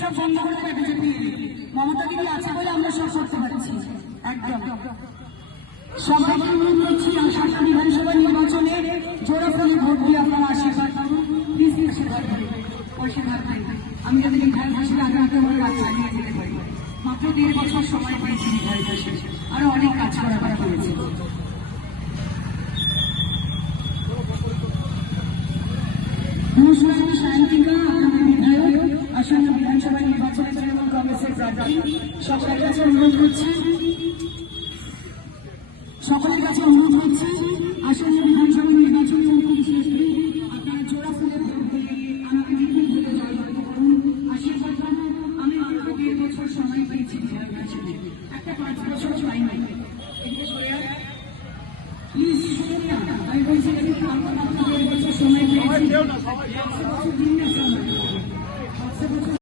সব বন্ধ করে দেবে বিজেপি। মমতা দিদি আছে বলে আমরা সব করতে পারছি। একদম সবাইকে অনুরোধ করছি আসাম বিধানসভা নির্বাচনে জোড়া ফলে ভোট দিয়ে আপনারা আশীর্বাদ করুন। প্লিজ আশীর্বাদ করুন। আমি যাতে বিধায়ক হিসেবে আগামীতে আমার কাজ চালিয়ে যেতে পারি। মাত্র 1.5 বছর সময় পেয়েছি বিধায়ক হিসেবে, আরো অনেক কাজ করার হয়েছে। নমস্কার, আমি সায়ন্তিকা, আপনাদের বিধায়ক, আসাম বিধানসভা নির্বাচনে তৃণমূল কংগ্রেসের প্রার্থী। সবাই কাছে অনুরোধ করছি